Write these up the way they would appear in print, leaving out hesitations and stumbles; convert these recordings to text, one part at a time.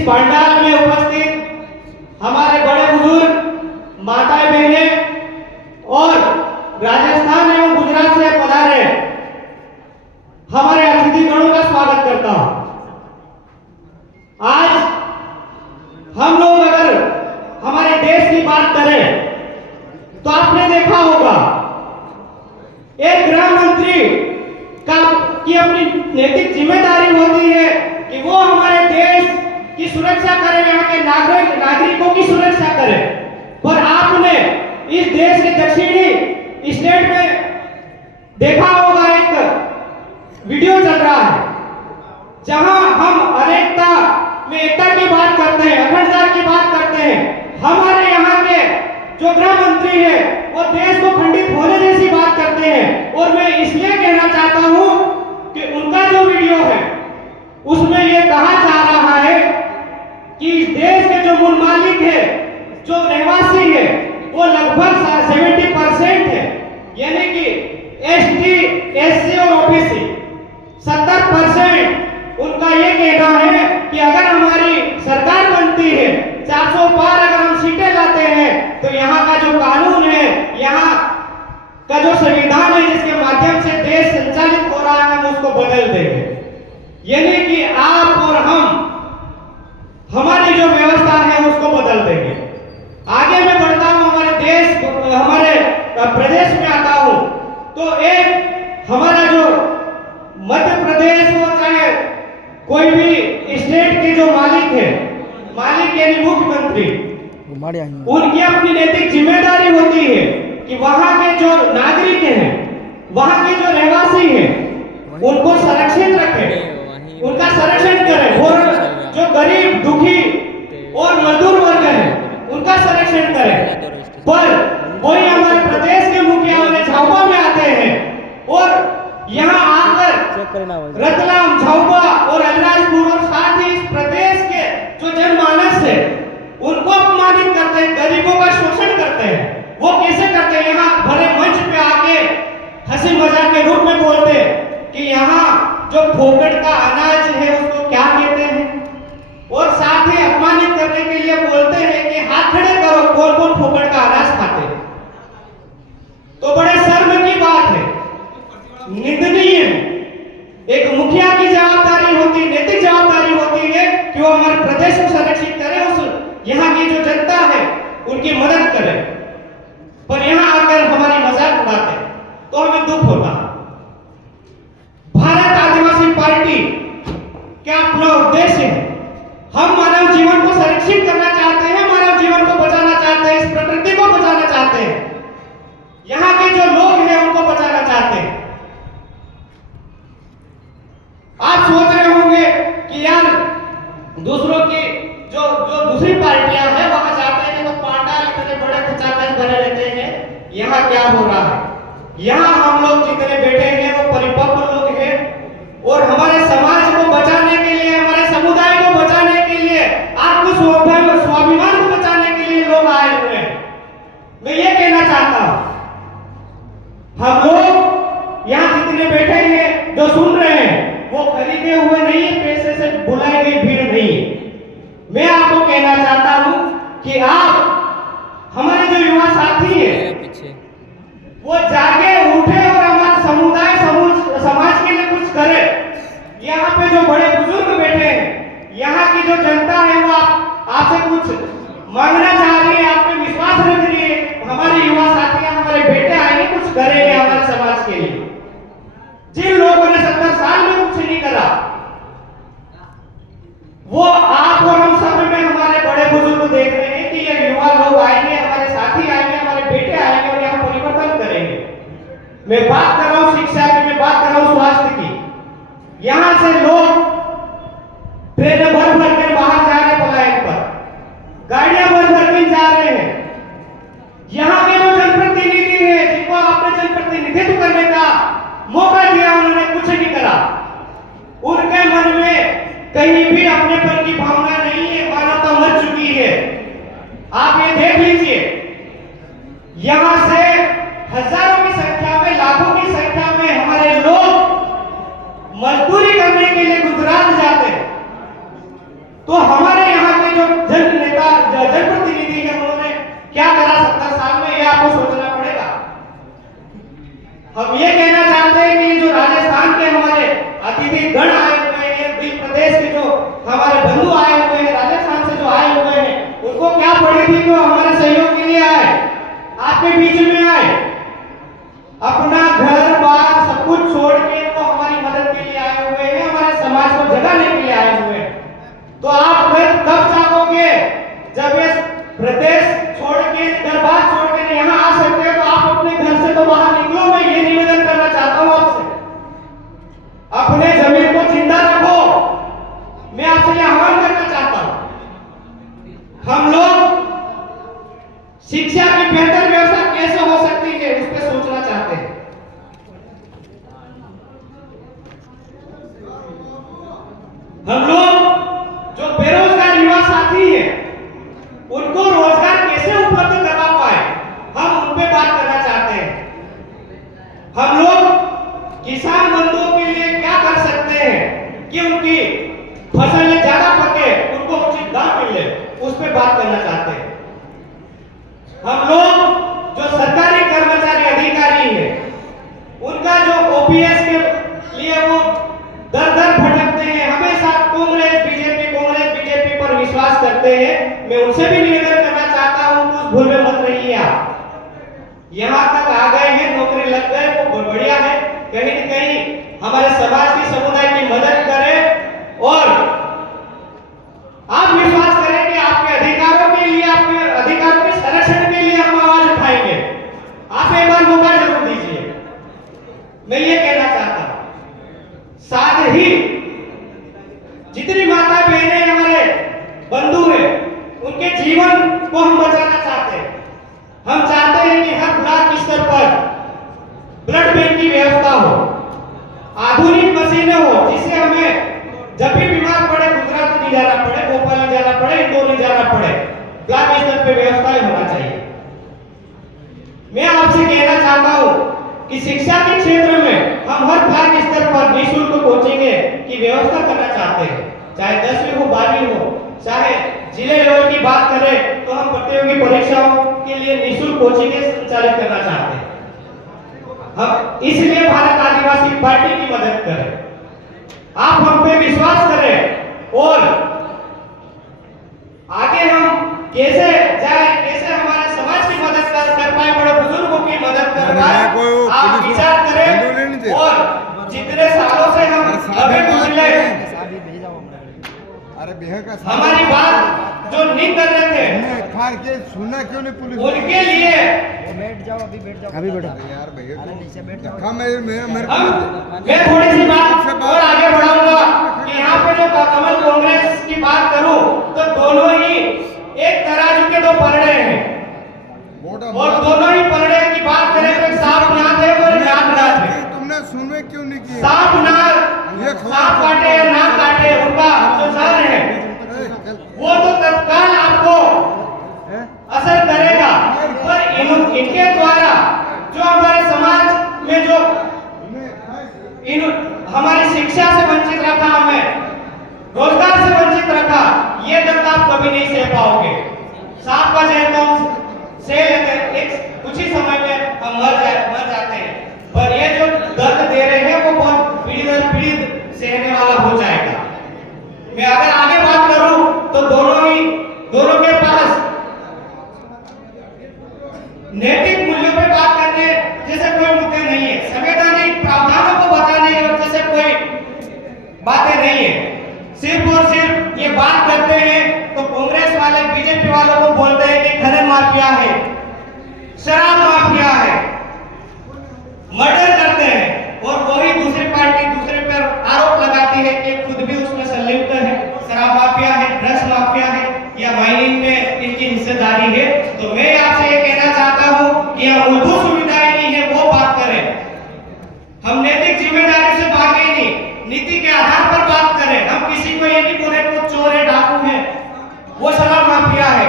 इस पंडाल में उपस्थित हमारे बड़े बुजुर्ग, माताएं, बहनें और राजस्थान एवं गुजरात से पधारे हमारे अतिथिगणों का स्वागत करता हूं। आज हम लोग अगर हमारे देश की बात करें तो आपने देखा होगा एक गृह मंत्री की अपनी नैतिक जिम्मेदारी होती है कि वो हमारे देश की सुरक्षा करे, यहाँ के नागरिकों की सुरक्षा करे। पर आपने इस देश के दक्षिणी स्टेट में देखा होगा एक वीडियो चल रहा है जहां हम अनेकता में एकता की बात करते हैं, अखंडता की बात करते हैं। हमारे यहाँ के जो गृह मंत्री है वो देश को खंडित होने जैसी बात करते हैं। और मैं इसलिए कहना चाहता हूं कि उनका जो वीडियो है उसमें ये कहा जा रहा है कि इस देश के जो मूल मालिक है, जो रहवासी है, वो लगभग 70% है, यानी कि एसटी, एससी और ओबीसी 70%। उनका ये कहना है कि अगर हमारी सरकार बनती है, 400 पार अगर हम सीटें लाते हैं, तो यहाँ का जो कानून है, यहाँ का जो संविधान है जिसके माध्यम से देश संचालित हो रहा है, हम उसको बदल देंगे। यानी कि आप और हम हमारी जो व्यवस्था है उसको बदल देंगे। आगे मैं बढ़ता हूं, हमारे प्रदेश में आता हूं तो एक हमारा जो मध्य प्रदेश हो, चाहे कोई भी स्टेट के जो मालिक यानी मुख्यमंत्री, उनकी अपनी नैतिक जिम्मेदारी होती है कि वहां के जो नागरिक हैं, वहां के जो रहवासी हैं, उनको संरक्षित रखें, उनका संरक्षण करें। और जो गरीब, दुखी और मजदूर वर्ग है उनका संरक्षण करें। पर वही हमारे प्रदेश के मुखिया वाले झाबुआ में आते हैं और यहाँ आकर रतलाम, झाबुआ और अलीराजपुर और साथ ही इस प्रदेश के जो जनमानस है उनको अपमानित करते हैं, गरीबों का शोषण करते हैं। वो कैसे करते हैं? यहाँ भरे मंच पे आके हंसी मजाक के रूप में बोलते हैं कि यहाँ जो फोकट का अनाज है उसको क्या कहते हैं, और साथ ही अपमानित करने के लिए बोलते हैं कि हाथ खड़े करो, कौन कौन फोकट का अनाज खाते हैं। तो बड़े शर्म की बात है, निंदनीय है। एक मुखिया की जवाबदारी होती है, नैतिक जवाबदारी होती है कि वो हमारे प्रदेश को संरक्षित करे, उस यहाँ की जो जनता है उनकी मदद करे। पर यहाँ आकर हमारी मजाक उड़ाते हैं तो हमें दुख होता है। भारत आदिवासी पार्टी क्या अपना उद्देश्य है? हम मानव जीवन को संरक्षित करना चाहते हैं, मानव जीवन को बचाना चाहते हैं, इस प्रकृति को बचाना चाहते हैं, यहाँ के जो लोग हैं उनको बचाना चाहते हैं। आप सोच रहे होंगे कि यार दूसरों की जो दूसरी पार्टियां हैं वहां जाते हैं तो पांडाल इतने बड़े खचाखच भरे रहते हैं, यहाँ क्या हो रहा है? यहाँ हम लोग जितने बैठे हैं वो परिपक्व लोग हैं और हमारे समाज को बचाने के लिए, हमारे समुदाय को बचाने के लिए, स्वाभिमान को बचाने के लिए लोग आए हुए हैं। मैं ये कहना चाहता हूं, हम लोग यहाँ जितने बैठे हैं, जो सुन रहे हैं, वो खरीदे हुए नहीं है, पैसे से बुलाई गई भीड़ नहीं है। मैं आपको कहना चाहता हूं कि आप हमारे जो युवा साथी है वो जागे, उठे और हमारे समुदाय समाज के लिए कुछ करे। यहाँ पे जो बड़े बुजुर्ग बैठे हैं, यहाँ की जो जनता है वो आपसे कुछ मांगना चाह रही है, आप पे विश्वास रख रही है। हमारे युवा साथी, हमारे बेटे आएंगे, कुछ करेंगे हमारे समाज के लिए। जिन लोगों ने 70 साल में कुछ नहीं करा, वो आप और हम सब में हमारे बड़े बुजुर्ग देख रहे हैं कि ये युवा लोग आएंगे, हमारे साथी आएंगे, हमारे बेटे आएंगे और यहाँ परिवर्तन करेंगे। मैं बात कर रहा हूँ शिक्षा की, मैं बात कर रहा हूँ स्वास्थ्य की। यहाँ से लोग ट्रेन भर भर कर बाहर जा रहे, पलायन पर गाड़ियां भर भर के जा रहे हैं। यहाँ के जो जनप्रतिनिधि है, जिनको आपने जनप्रतिनिधित्व करने का मौका दिया, उन्होंने कुछ नहीं करा। उनके मन में कहीं भी अपनेपन की भावना नहीं है, मानवता मर चुकी है। आप ये देख लीजिए, यहां से हजारों की संख्या में, लाखों की संख्या में हमारे लोग मजदूरी करने के लिए गुजरात जाते हैं। तो हमारे क्या करा 70 साल में, ये आपको सोचना पड़ेगा। हम ये कहना चाहते हैं कि जो राजस्थान के हमारे अतिथि गण आए हुए हैं, दिल प्रदेश के जो हमारे बंधु आए हुए हैं, राजस्थान से जो आए हुए हैं, उनको क्या पड़ी थी कि वो हमारे सहयोग के लिए आए, आपके बीच में आए, अपना घर बार सब कुछ छोड़ के वो हमारी मदद के लिए आए हुए हैं, हमारे समाज को जगाने के लिए आए हुए हैं। तो आप कब चाहोगे जब ये प्रदेश छोड़ के, घर बार छोड़ के यहाँ आ सकते हो, तो आप अपने घर से तो बाहर निकलो। मैं ये निवेदन करना चाहता हूँ आपसे, अपने जमीन को जिंदा रखो। मैं आपसे ये आह्वान करना चाहता हूं। हम लोग शिक्षा की बेहतर व्यवस्था कैसे हो सकती है उस पर सोचना चाहते हैं। हम लोग जो बेरोजगार युवा साथी हैं, उनको रोजगार कैसे उपलब्ध करवा पाए, हम उन पे बात करना चाहते हैं। हम लोग किसान बंधुओं के लिए क्या कर सकते हैं कि उनकी फसल ज्यादा पके, उनको उचित दाम मिले, उस पे बात करना चाहते हैं। हम लोग जो सरकारी कर्मचारी अधिकारी हैं, उनका जो ओपीएस के लिए वो दर दर भटकते हैं, हमेशा कांग्रेस बीजेपी पर विश्वास करते हैं। मैं उनसे भी निवेदन करना चाहता हूं कि उस भूल में मत रहिए। आप यहां तक आ गए हैं, नौकरी लग गए, वो बढ़िया है। कहीं न कहीं हमारे समाज की, समुदाय की मदद करें और आप विश्वास करें कि आपके अधिकारों के लिए, आपके अधिकारों के संरक्षण के लिए हम आवाज उठाएंगे। आप एक बार मौका जरूर दीजिए, मैं ये कहना चाहता हूं। साथ ही जितनी माता बहनें हमारे बंधु हैं, उनके जीवन को हम बचाना चाहते हैं। हम चाहते हैं कि हर ब्लॉक स्तर पर ब्लड बैंक की व्यवस्था हो, आधुनिक मशीनें हो, जिससे हमें जब भी बीमार पड़े गुजरात नहीं जाना पड़े, भोपाल नहीं जाना पड़े, इंदौर नहीं जाना पड़े। ब्लॉक स्तर पे व्यवस्था होना चाहिए। मैं आपसे कहना चाहता हूं कि शिक्षा के क्षेत्र में हम हर ब्लॉक स्तर पर निःशुल्क कोचिंग की व्यवस्था करना चाहते हैं। चाहे 10वीं हो, 12वीं हो, चाहे जिले लेवल की बात करें तो हम प्रतियोगी परीक्षाओं के लिए निःशुल्क कोचिंग संचालित करना चाहते हैं। हम इसलिए भारत आदिवासी पार्टी की मदद करें, आप हम पे विश्वास करें और आगे हम कैसे जाए, कैसे हमारे समाज की मदद कर पाए, बड़े बुजुर्गों की मदद कर पाए, आप विचार करें। और जितने सालों से हम अभी पिछले हमारी बात जो नहीं कर रहे थे, सुनना क्यों नहीं पुलिस, उनके लिए बैठ जाओ, अभी बैठ जाओ, अभी बैठो यार भैया, नीचे बैठ जाओ। मैं थोड़ी सी बात और आगे बढ़ाऊंगा कि यहाँ पे जो कमल कांग्रेस की बात करूं तो दोनों ही एक तराजू के दो पलड़े हैं, और दोनों ही पलड़े की बात करें तो सांप नाथ है और नाक नाथ है। तुमने सुनवे क्यों नहीं किया? सांप सांप काटे या नाक काटे, उनका जो सर है वो तो तत्काल आपको असर करेगा, पर इनके द्वारा जो हमारे समाज में जो हमारी शिक्षा से वंचित रखा, हमें रोजगार से वंचित रखा, ये दर्द आप कभी नहीं सह पाओगे। सांप का जहर तो हम सह लेते हैं, एक कुछ ही समय में हम मर जाते हैं, पर ये जो दर्द दे रहे हैं वो बहुत पीड़ित सहने वाला हो जाएगा। मैं अगर आगे बात करूं तो दोनों के पास नैतिक मूल्यों पे बात करने जैसे कोई मुद्दे नहीं है, संवैधानिक प्रावधानों को बचाने और जैसे कोई बातें नहीं है। सिर्फ और सिर्फ ये बात करते हैं तो कांग्रेस वाले बीजेपी वालों को बोलते हैं कि खनन माफिया है, शराब माफिया है, मर्डर करते हैं, और वही दूसरी पार्टी दूसरे पर आरोप लगाती है कि खुद भी उसमें संलिप्त है, शराब माफिया है, ड्रग्स माफिया है या माइनिंग में इनकी हिस्सेदारी है। तो मैं आपसे ये कहना चाहता हूं कि हम मूलभूत सुविधाएं नहीं है वो बात करें, हम नैतिक जिम्मेदारी से भागे नहीं, नीति के आधार पर बात करें। हम किसी को ये नहीं बोले वो चोर है, डाकू है, वो शराब माफिया है,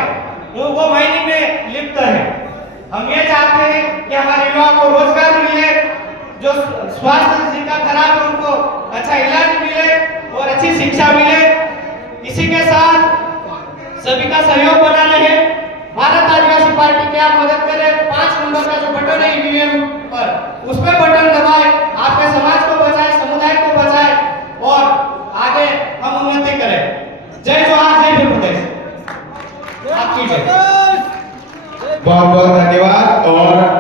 वो माइनिंग में लिप्त है। हम ये चाहते हैं कि हमारे युवाओं को रोजगार मिले, जो स्वास्थ्य जिनका खराब है उनको अच्छा इलाज मिले और अच्छी शिक्षा मिले। इसी के साथ सभी का सहयोग बना रहे। भारत आदिवासी पार्टी की आप मदद करें। 5 नंबर का जो बटन है ईवीएम पर, उस पे बटन दबाए, आपके समाज को बचाए, समुदाय को बचाए और आगे हम उन्नति करें। जय जवाहर, जय भीम प्रदेश। आपकी जय। बहुत बहुत धन्यवाद। और